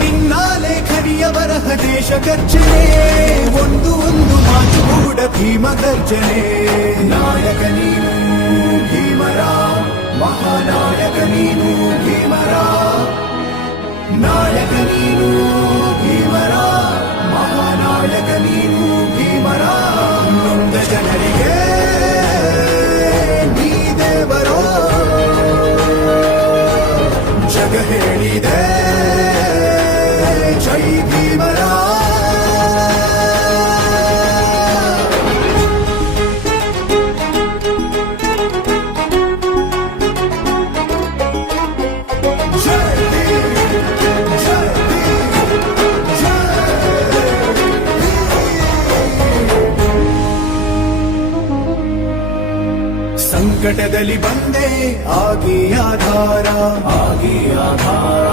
ನಿನ್ನ ಲೇಖನಿಯ ಬರಹ ದೇಶ ಗರ್ಜನೆ. ಒಂದು ಒಂದು ಮಾತು ಕೂಡ ಭೀಮ ಗರ್ಜನೆ. ನಾಯಕ ನೀನು ಭೀಮರ, ಮಹಾನಾಯಕ ನೀನು ಭೀಮರ. ನಾಯಕ ನೀನು ಭೀಮರ, ಮಹಾನಾಯಕ ನೀನು ಭೀಮರ. ನೊಂದ ಜನರಿಗೆ ನೀ ದೇವರೋ. ಜಗ ಹೇಳಿದೆ ಸಂಕಟದಲ್ಲಿ ಬಂದೆ ಆಗಿ ಆಧಾರ ಆಗಿ ಆಧಾರ.